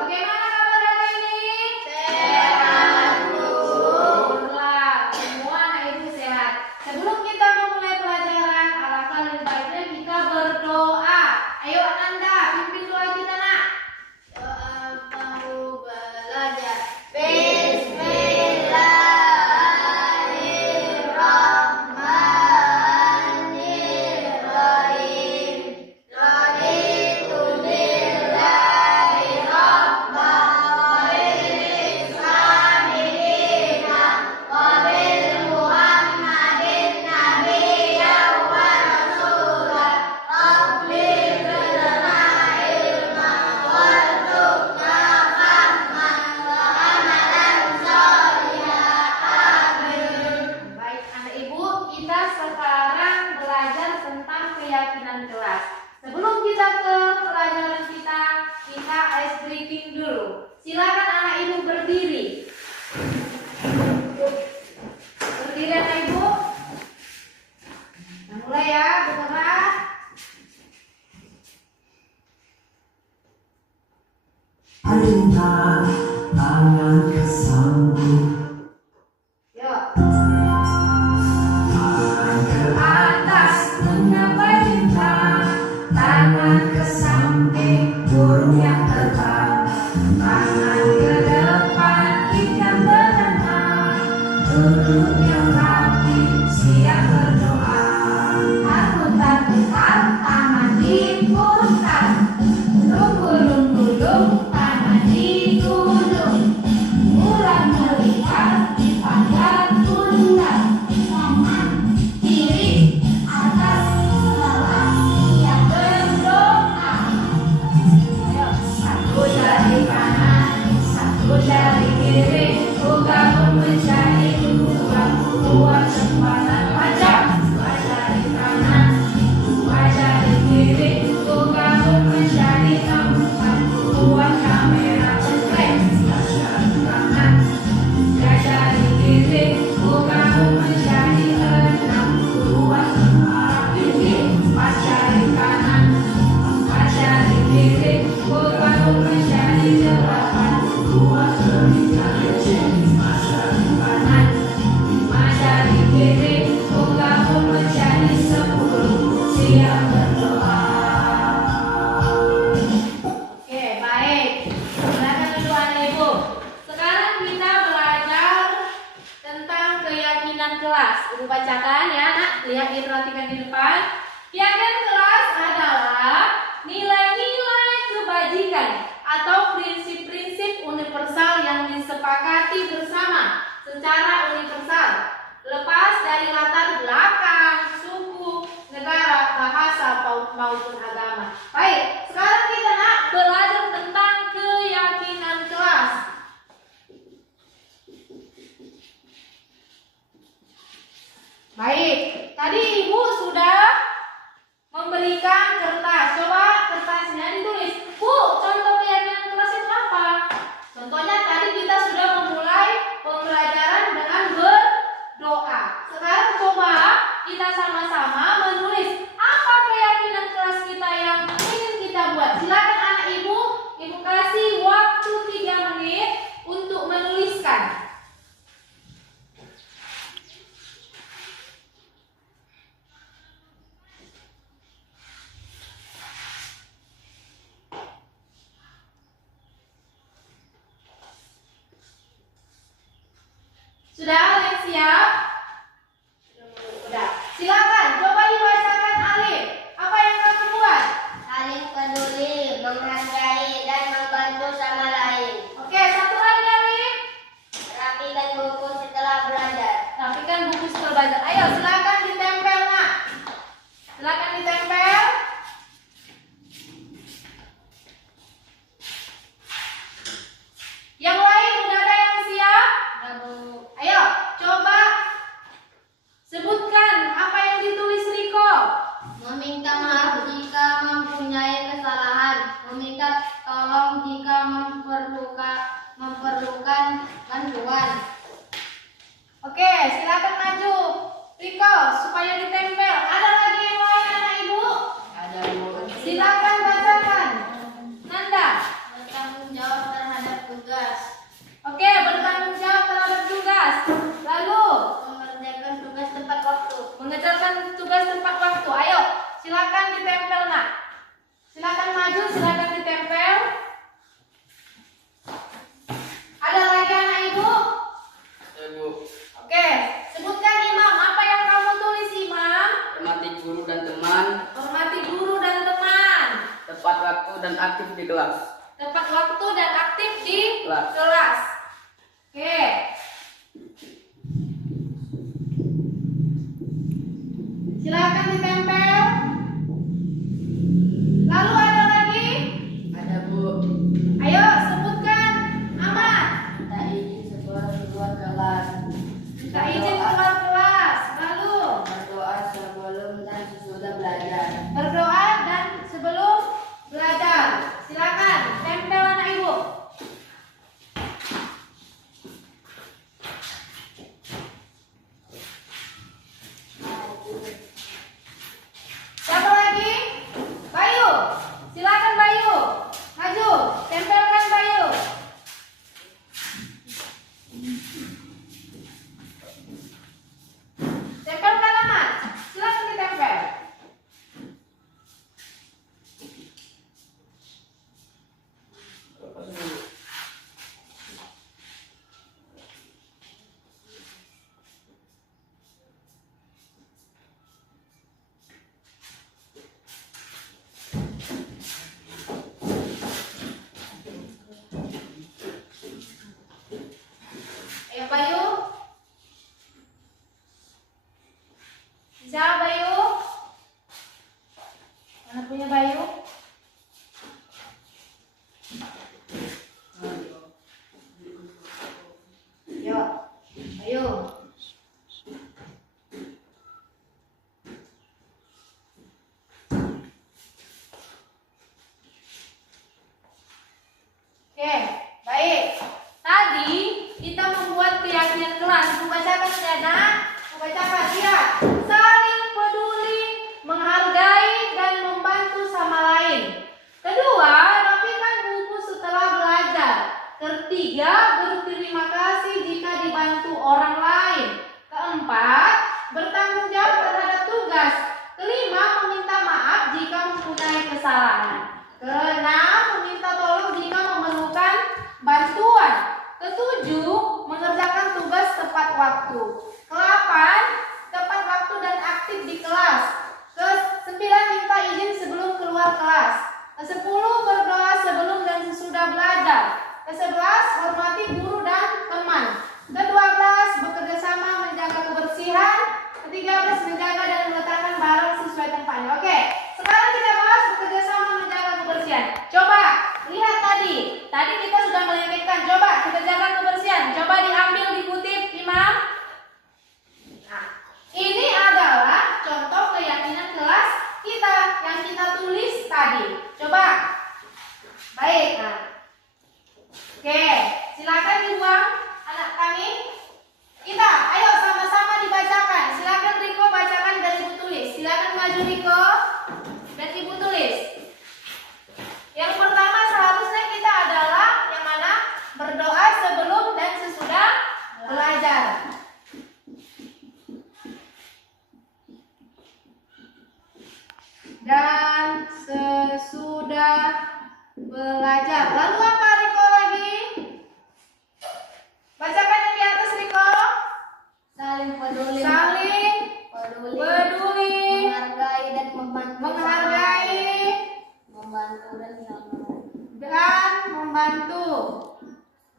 Bagaimana kabar hari ini? Sehat Bu. Syukurlah semua anak Ibu sehat. Sebelum kita memulai pelajaran, alangkah lebih baiknya kita berdoa. Ayo Ananda, pimpin doa kita nak. Doa mau belajar. Bismillah. kelas. Ibu bacakan ya nak, lihat diperhatikan di depan. Piagam kelas adalah nilai-nilai kebajikan atau prinsip-prinsip universal yang disepakati bersama secara universal, lepas dari latar belakang, suku, negara, bahasa maupun agama. Baik, sekarang kita nak belajar tentang keyakinan kelas. Baik, tadi ibu sudah memberikan kertas. Coba kertasnya ditulis. Bu, contoh keyakinan kelas itu apa? Contohnya tadi kita sudah memulai pembelajaran dengan berdoa. Sekarang coba kita sama-sama menulis apa keyakinan kelas kita yang ingin kita buat. Silakan anak ibu kasih waktu 3 menit untuk menuliskan. Sudah ada yang siap? Sudah. Silakan, coba dibacakan Alif. Apa yang kamu buat? Saling peduli, menghargai, dan membantu sama lain. Oke, satu lagi Alif. Rapikan buku setelah belajar. Rapikan buku setelah belajar. Ayo, silakan ditempel nak. Silakan ditempel. Yang lain udah ada yang siap? Ayo, coba sebutkan apa yang ditulis Riko. Meminta maaf jika mempunyai kesalahan. Meminta tolong jika memerlukan bantuan. Oke, silakan maju. Riko, supaya ditempel. Ada lagi yang lain anak ibu? Ada Bu. Silakan bacakan. Nanda. Bertanggung jawab terhadap tugas. Oke, bertanggung jawab terhadap tugas. Lalu, Mengerjakan tugas tepat waktu. mengerjakan tugas tepat waktu. Ayo, silakan ditempel nak. Silakan maju, silakan ditempel. Ada lagi anak ibu? Ibu, Oke, sebutkan Imam. Apa yang kamu tulis Imam? hormati guru dan teman, Hormati guru dan teman. tepat waktu dan aktif di kelas. Tepat waktu dan aktif di Kelas. kelas. Oke. Silakan ditempel. Lalu ada lagi? Ada Bu. Ayo sebutkan. Ahmad. Minta izin sebelum keluar kelas. Minta izin keluar kelas. Lalu Berdoa sebelum dan sesudah belajar. berdoa dan sebelum belajar. Silakan tempel anak ibu. Siapa lagi? Bayu. Silakan Bayu. Maju, tempelkan Bayu. Tempelkan Ahmad. Silakan ditempel. Ayo Bayu. Bisa Bayu? Mana punya Bayu? Yo, ayo. Oke, baik. Tadi kita membuat keyakinan kelas. Membacakan ya nak? Membacakan lihat. Saling peduli, menghargai dan membantu sama lain. Kedua, rapikan buku setelah belajar. Ketiga, berterima kasih jika dibantu orang lain. Keempat, bertanggung jawab terhadap tugas. Kelima, meminta maaf jika mempunyai kesalahan. Keenam, meminta tolong jika memerlukan bantuan. Ketujuh, mengerjakan tugas tepat waktu. Ke-8, sesudah belajar. Lalu apa Riko lagi? Bacakan yang di atas Riko. Saling peduli. Saling Peduli. peduli, Menghargai dan membantu. menghargai Membantu dan menolong. dan membantu.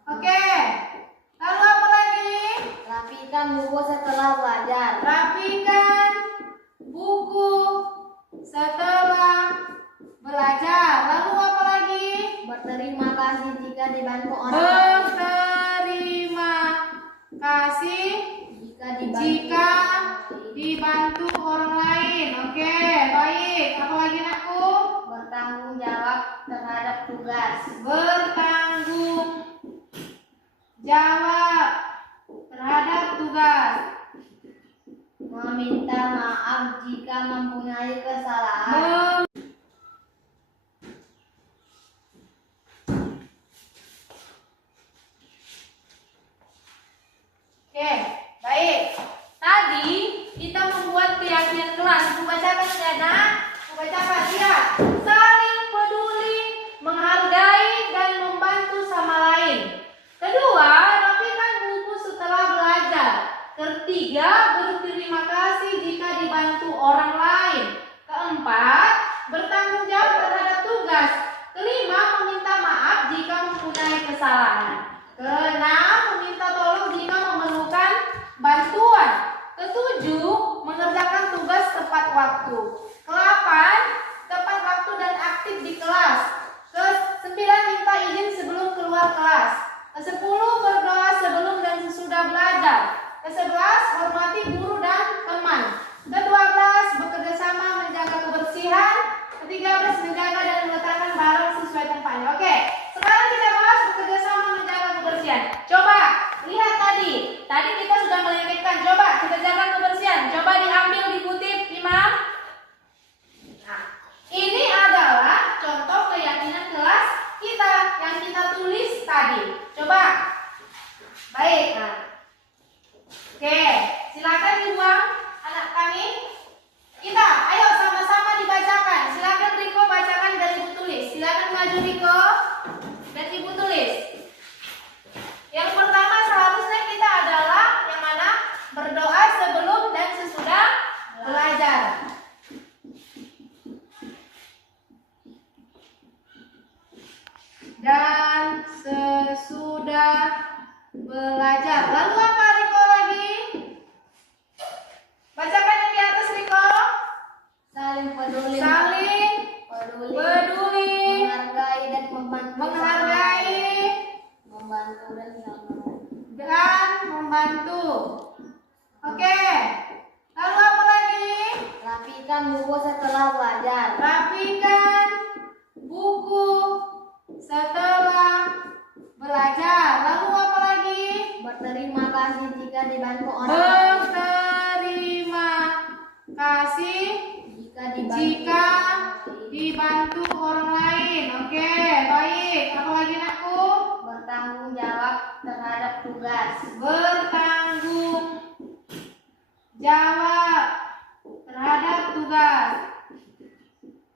Oke. Lalu apa lagi? Rapikan buku setelah belajar. Rapikan buku setelah belajar. Lalu apa lagi? Berterima kasih jika dibantu orang lain. Berterima kasih jika dibantu orang lain. Oke, baik. Apa lagi nakku? Bertanggung jawab terhadap tugas. Bertanggung jawab terhadap tugas. Meminta maaf jika mempunyai kesalahan. Oke, baik. Tadi kita membuat keyakinan kelas. Bacakan ya, nak. Bacakan ya. Saling peduli, menghargai dan membantu sama lain. Kedua, rapikan buku setelah belajar. Ketiga, berterima kasih jika dibantu orang lain. Keempat, bertanggung jawab terhadap tugas. Kelima, meminta maaf jika mempunyai kesalahan. Keenam, meminta tolong jika memerlukan bantuan. Ketujuh, mengerjakan tugas tepat waktu. Kedelapan, tepat waktu dan aktif di kelas. Kesembilan, minta izin sebelum keluar kelas. Kesepuluh, berdoa sebelum dan sesudah belajar. Kesebelas, hormati guru dan teman. Ke-12, bekerja sama menjaga kebersihan. Ke-13, menjaga dan meletakkan barang sesuai tempatnya. Oke, sekarang kita bahas bekerja sama menjaga kebersihan. Coba lihat tadi. Tadi kita sudah melengketkan. Coba kita jaga kebersihan. Coba diambil, dikutip, Imam. Nah, ini adalah contoh keyakinan kelas kita yang kita tulis tadi. Coba. Baik. Nah. Oke, silakan dibuang anak kami. Kita, ayo sama-sama dibacakan. Silakan Riko bacakan dari ibu tulis. Silakan maju Riko dan ibu tulis. Yang pertama seharusnya kita adalah yang mana? Berdoa sebelum dan sesudah belajar. Dan sesudah belajar. Lalu apa Riko lagi? Bacakan yang di atas Riko. Saling peduli. Saling peduli. peduli, Menghargai dan membantu. menghargai Membantu dan menolong. dan membantu. Oke. Lalu apa lagi? Rapikan buku setelah belajar. Rapikan buku setelah belajar. Lalu apa lagi? Berterima kasih jika dibantu orang lain. Berterima kasih jika dibantu orang lain. Oke, baik. Apa lagi nakku? Bertanggung jawab terhadap tugas. Bertanggung jawab terhadap tugas.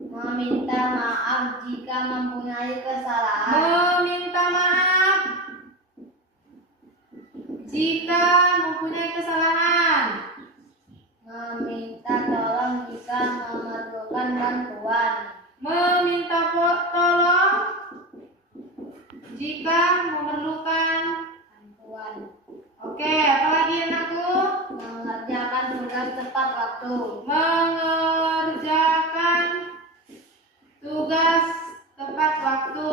Meminta maaf jika mempunyai kesalahan. Meminta maaf jika mempunyai kesalahan. Meminta tolong jika memerlukan bantuan. Meminta tolong jika memerlukan Bantuan. Oke, apa lagi anakku? Mengerjakan tugas tepat waktu. Mengerjakan tugas tepat waktu.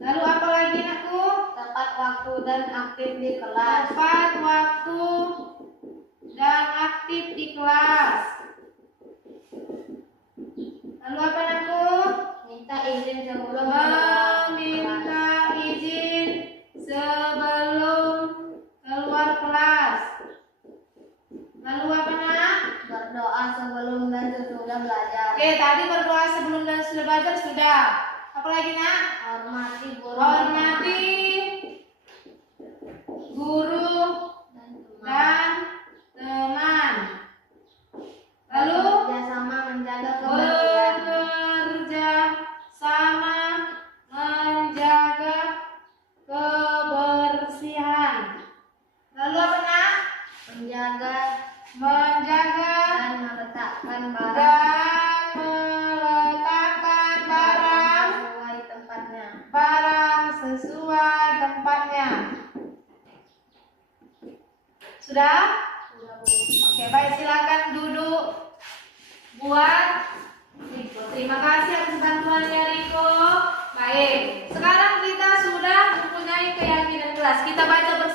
Lalu apa lagi anakku? Tepat waktu dan aktif di kelas. Tepat waktu dan aktif di kelas. Lalu apa anakku? Minta izin sebelum Meminta izin sebelum keluar kelas. Lalu apa nak? berdoa sebelum dan sesudah belajar. Oke, tadi berdoa sebelum dan sesudah belajar sudah. Apa lagi nak? Hormati guru Hormati guru dan teman. dan teman. Lalu Bekerja sama menjaga kebersihan. Sudah? Oke, baik, silakan duduk buat Riko. Terima kasih atas bantuannya Riko. Baik, sekarang kita sudah mempunyai keyakinan kelas. Kita baca bersama.